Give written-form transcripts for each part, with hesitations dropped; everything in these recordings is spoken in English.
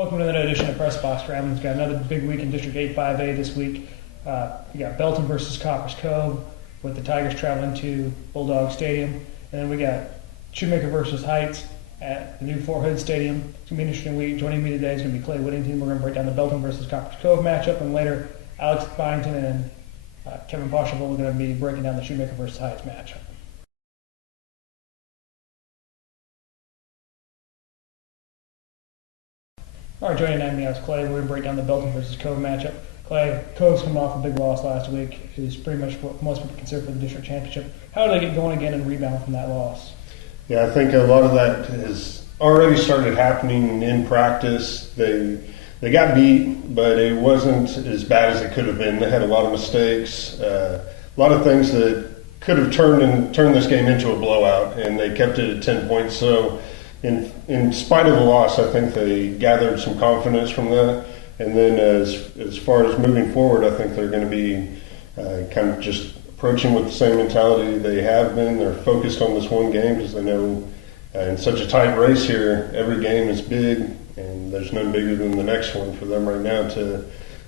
Welcome to another edition of Pressbox. Rambling's got another big week in District 8 5A this week. We got Belton versus Coppers Cove, with the Tigers traveling to Bulldog Stadium. And then we got Shoemaker versus Heights at the new Fort Hood Stadium. It's going to be an interesting week. Joining me today is going to be Clay Whittington. We're going to break down the Belton versus Coppers Cove matchup. And later, Alex Byington and Kevin Posival are going to be breaking down the Shoemaker versus Heights matchup. All right, joining me now is Clay. We're going to break down the Belton versus Cove matchup. Clay, Cove's coming off a big loss last week. It is pretty much what most people consider for the district championship. How do they get going again and rebound from that loss? Yeah, I think a lot of that has already started happening in practice. They got beat, but it wasn't as bad as it could have been. They had a lot of mistakes, a lot of things that could have turned this game into a blowout, and they kept it at 10 points. So in spite of the loss, I think they gathered some confidence from that. And then as far as moving forward, I think they're going to be kind of just approaching with the same mentality they have been. They're focused on this one game because they know in such a tight race here, every game is big, and there's none bigger than the next one for them right now to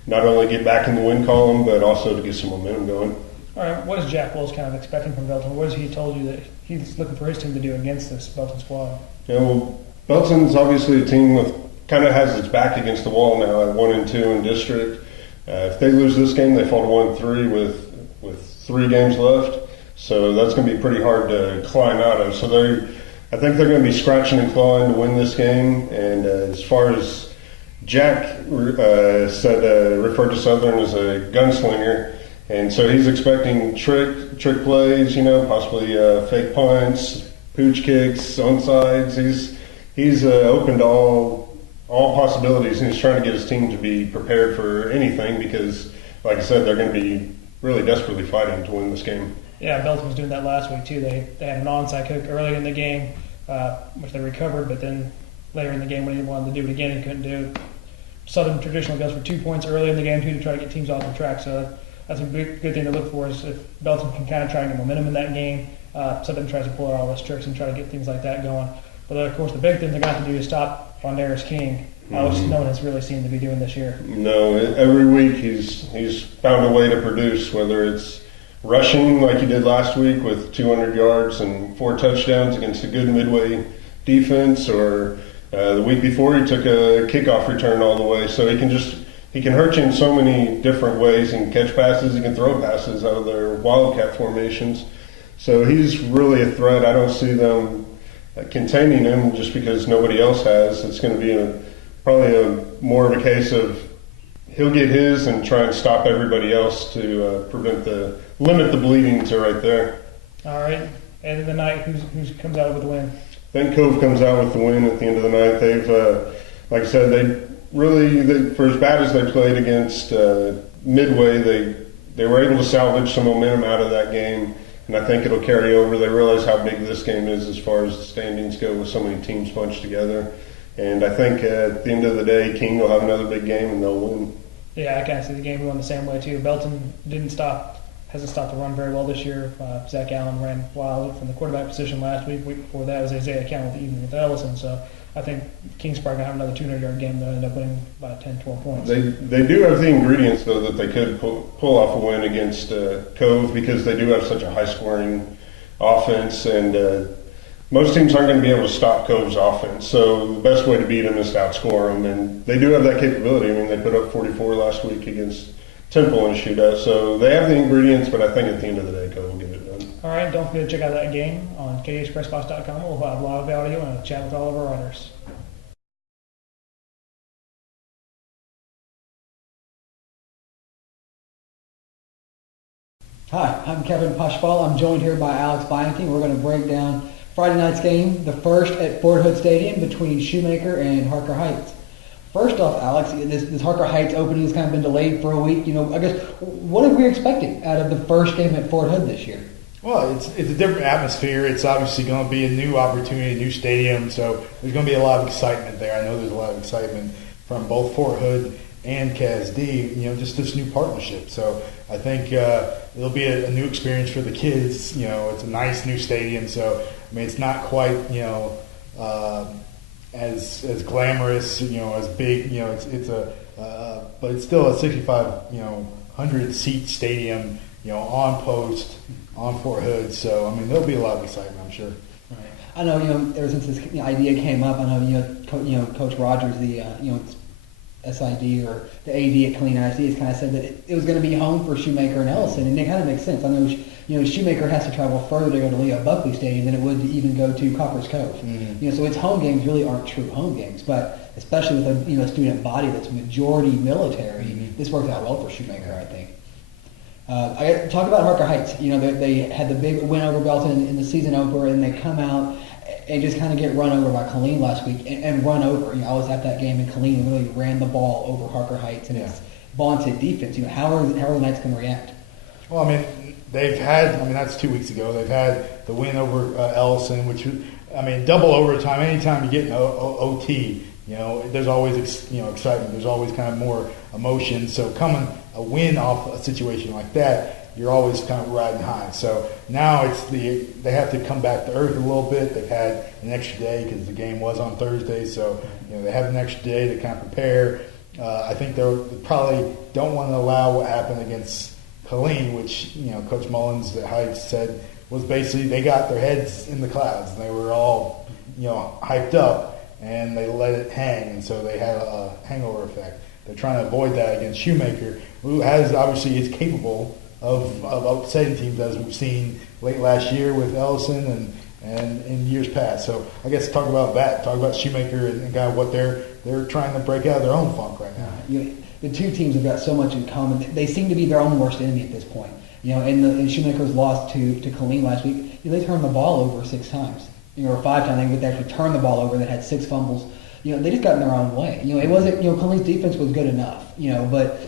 not only get back in the win column, but also to get some momentum going. All right, what is Jack Wills kind of expecting from Belton? What has he told you that he's looking for his team to do against this Belton squad? Yeah, well, Belton's obviously a team with kind of has its back against the wall now at 1-2 in district. If they lose this game, they fall to 1-3 with 3 games left. So that's going to be pretty hard to climb out of. So I think they're going to be scratching and clawing to win this game. And as far as Jack referred to Southern as a gunslinger, and so he's expecting trick plays, possibly fake punts, pooch kicks, onsides. He's open to all possibilities, and he's trying to get his team to be prepared for anything because, like I said, they're going to be really desperately fighting to win this game. Yeah, Belton was doing that last week too. They had an onside kick early in the game, which they recovered, but then later in the game when he wanted to do it again, he couldn't do it. Southern traditionally goes for 2 points early in the game too to try to get teams off the track. So that's a good thing to look for is if Belton can kind of try and get momentum in that game. Southern tries to pull out all those tricks and try to get things like that going. But of course, the big thing they're going to have to do is stop Bondaris King, which no one has really seemed to be doing this year. No, every week he's found a way to produce, whether it's rushing like he did last week with 200 yards and 4 touchdowns against a good Midway defense, or the week before he took a kickoff return all the way. So he can hurt you in so many different ways. He can catch passes, he can throw passes out of their wildcat formations. So he's really a threat. I don't see them containing him just because nobody else has. It's going to be probably more of a case of he'll get his and try and stop everybody else to limit the bleeding to right there. All right. End of the night, who comes out with the win? I think Cove comes out with the win at the end of the night. They've, like I said, for as bad as they played against Midway, they were able to salvage some momentum out of that game. And I think it'll carry over. They realize how big this game is as far as the standings go with so many teams bunched together. And I think at the end of the day, King will have another big game and they'll win. Yeah, I kind of see the game going the same way too. Belton hasn't stopped the run very well this year. Zach Allen ran wild from the quarterback position last week. Week before that was Isaiah Count with Ellison. So I think King's probably going to have another 200-yard game. They'll end up winning by 10, 12 points. They do have the ingredients, though, that they could pull off a win against Cove because they do have such a high-scoring offense, and most teams aren't going to be able to stop Cove's offense. So the best way to beat them is to outscore them, and they do have that capability. I mean, they put up 44 last week against Temple in a shootout. So they have the ingredients, but I think at the end of the day, Cove will get it done. All right, don't forget to check out that game on khpressbox.com. We'll have live audio and a chat with all of our writers. Hi, I'm Kevin Posival. I'm joined here by Alex Byington. We're going to break down Friday night's game, the first at Fort Hood Stadium between Shoemaker and Harker Heights. First off, Alex, this Harker Heights opening has kind of been delayed for a week. I guess, what are we expecting out of the first game at Fort Hood this year? Well, it's a different atmosphere. It's obviously going to be a new opportunity, a new stadium, so there's going to be a lot of excitement there. I know there's a lot of excitement from both Fort Hood and CASD, just this new partnership. So I think it'll be a new experience for the kids. It's a nice new stadium, so, it's not quite, as glamorous, as big. But it's still a 6,500 seat stadium, on post, on Fort Hood. So I mean, there'll be a lot of excitement, I'm sure. Right. I know, ever since this idea came up, I know, Coach Rogers, the SID or the AD at Killeen ISD has kind of said that it was going to be home for Shoemaker and Ellison, and it kind of makes sense. I know, Shoemaker has to travel further to go to Leo Buckley Stadium than it would to even go to Copper's Cove. Mm-hmm. So its home games really aren't true home games, but especially with a student body that's majority military, this works out well for Shoemaker, I think. I talk about Harker Heights. They had the big win over Belton in the season opener, and they come out and just kind of get run over by Killeen last week and run over. I was at that game, and Killeen really ran the ball over Harker Heights and its vaunted defense. How are the Knights going to react? Well, I mean, that's 2 weeks ago. They've had the win over Ellison, which, double overtime. Anytime you get an OT, there's always excitement. There's always kind of more emotion. So coming a win off a situation like that, you're always kind of riding high. So now they have to come back to earth a little bit. They've had an extra day because the game was on Thursday, so they have an extra day to kind of prepare. I think they probably don't want to allow what happened against Killeen, which Coach Mullins at Heights said was basically they got their heads in the clouds and they were all hyped up and they let it hang, and so they had a hangover effect. They're trying to avoid that against Shoemaker, who obviously is capable of upsetting teams, as we've seen late last year with Ellison and in years past. So I guess talk about Shoemaker and kind of what they're trying to break out of their own funk right now. The two teams have got so much in common. They seem to be their own worst enemy at this point. In Shoemaker's loss to Killeen last week, they turned the ball over 6 times, or 5 times. They actually turned the ball over. They had 6 fumbles. They just got in their own way. It wasn't. Killeen's defense was good enough. But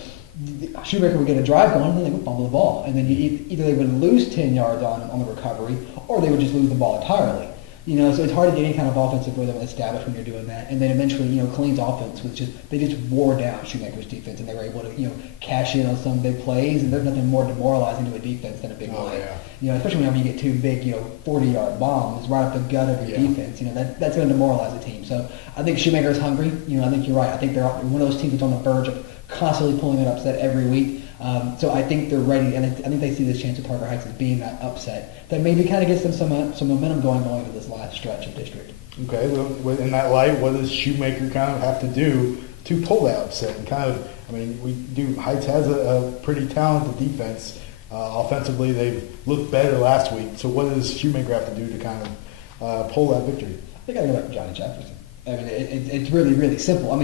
Shoemaker would get a drive going, and then they would fumble the ball, and then either they would lose 10 yards on the recovery, or they would just lose the ball entirely. So it's hard to get any kind of offensive rhythm established when you're doing that. And then eventually, Killeen's offense was they just wore down Shoemaker's defense, and they were able to, cash in on some big plays. And there's nothing more demoralizing to a defense than a big play. Yeah. Especially whenever you get 2 big, 40-yard bombs right up the gut of your defense. That's going to demoralize a team. So I think Shoemaker's hungry. I think you're right. I think they're one of those teams that's on the verge of constantly pulling an upset every week. So I think they're ready, and I think they see this chance with Harker Heights as being that upset that maybe kind of gets them some momentum going into this last stretch of district. Okay, well, in that light, what does Shoemaker kind of have to do to pull that upset? And Heights has a pretty talented defense. Offensively, they've looked better last week. So what does Shoemaker have to do to kind of pull that victory? I think I go back to Johnny Jefferson. It's really, really simple.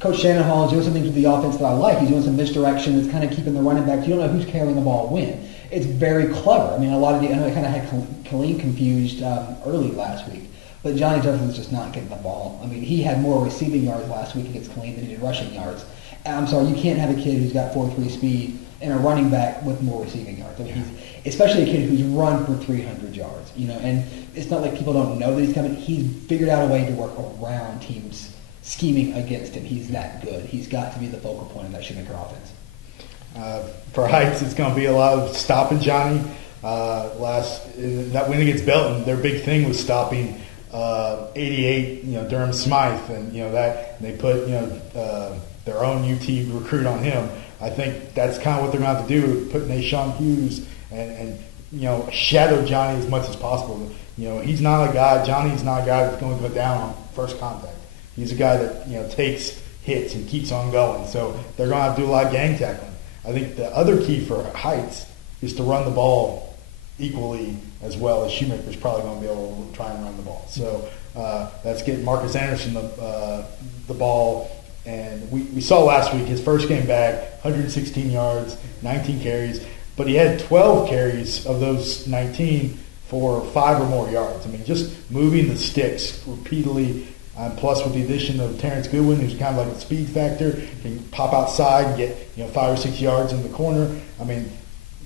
Coach Shannon Hall is doing some things with the offense that I like. He's doing some misdirection that's kind of keeping the running back. You don't know who's carrying the ball when. It's very clever. I know it kind of had Killeen confused early last week. But Johnny Jefferson's just not getting the ball. He had more receiving yards last week against Killeen than he did rushing yards. And I'm sorry, you can't have a kid who's got 4.3 speed and a running back with more receiving yards. He's, especially a kid who's run for 300 yards. And it's not like people don't know that he's coming. He's figured out a way to work around teams scheming against him. He's that good. He's got to be the focal point of that Shoemaker offense. For Heights, it's going to be a lot of stopping Johnny. In that win against Belton, their big thing was stopping 88, Durham Smythe, and that they put their own UT recruit on him. I think that's kind of what they're going to have to do, put Nashawn Hughes and shadow Johnny as much as possible. He's not a guy. Johnny's not a guy that's going to go down on first contact. He's a guy that takes hits and keeps on going. So they're going to have to do a lot of gang tackling. I think the other key for Heights is to run the ball equally as well as Shoemaker's probably going to be able to try and run the ball. So that's getting Marcus Anderson the ball. And we saw last week his first game back, 116 yards, 19 carries, but he had 12 carries of those 19 for 5 or more yards. Just moving the sticks repeatedly, plus with the addition of Terrence Goodwin, who's kind of like a speed factor, can pop outside and get 5 or 6 yards in the corner.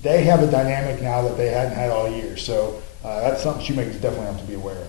They have a dynamic now that they hadn't had all year. So that's something Shoemaker's definitely have to be aware of.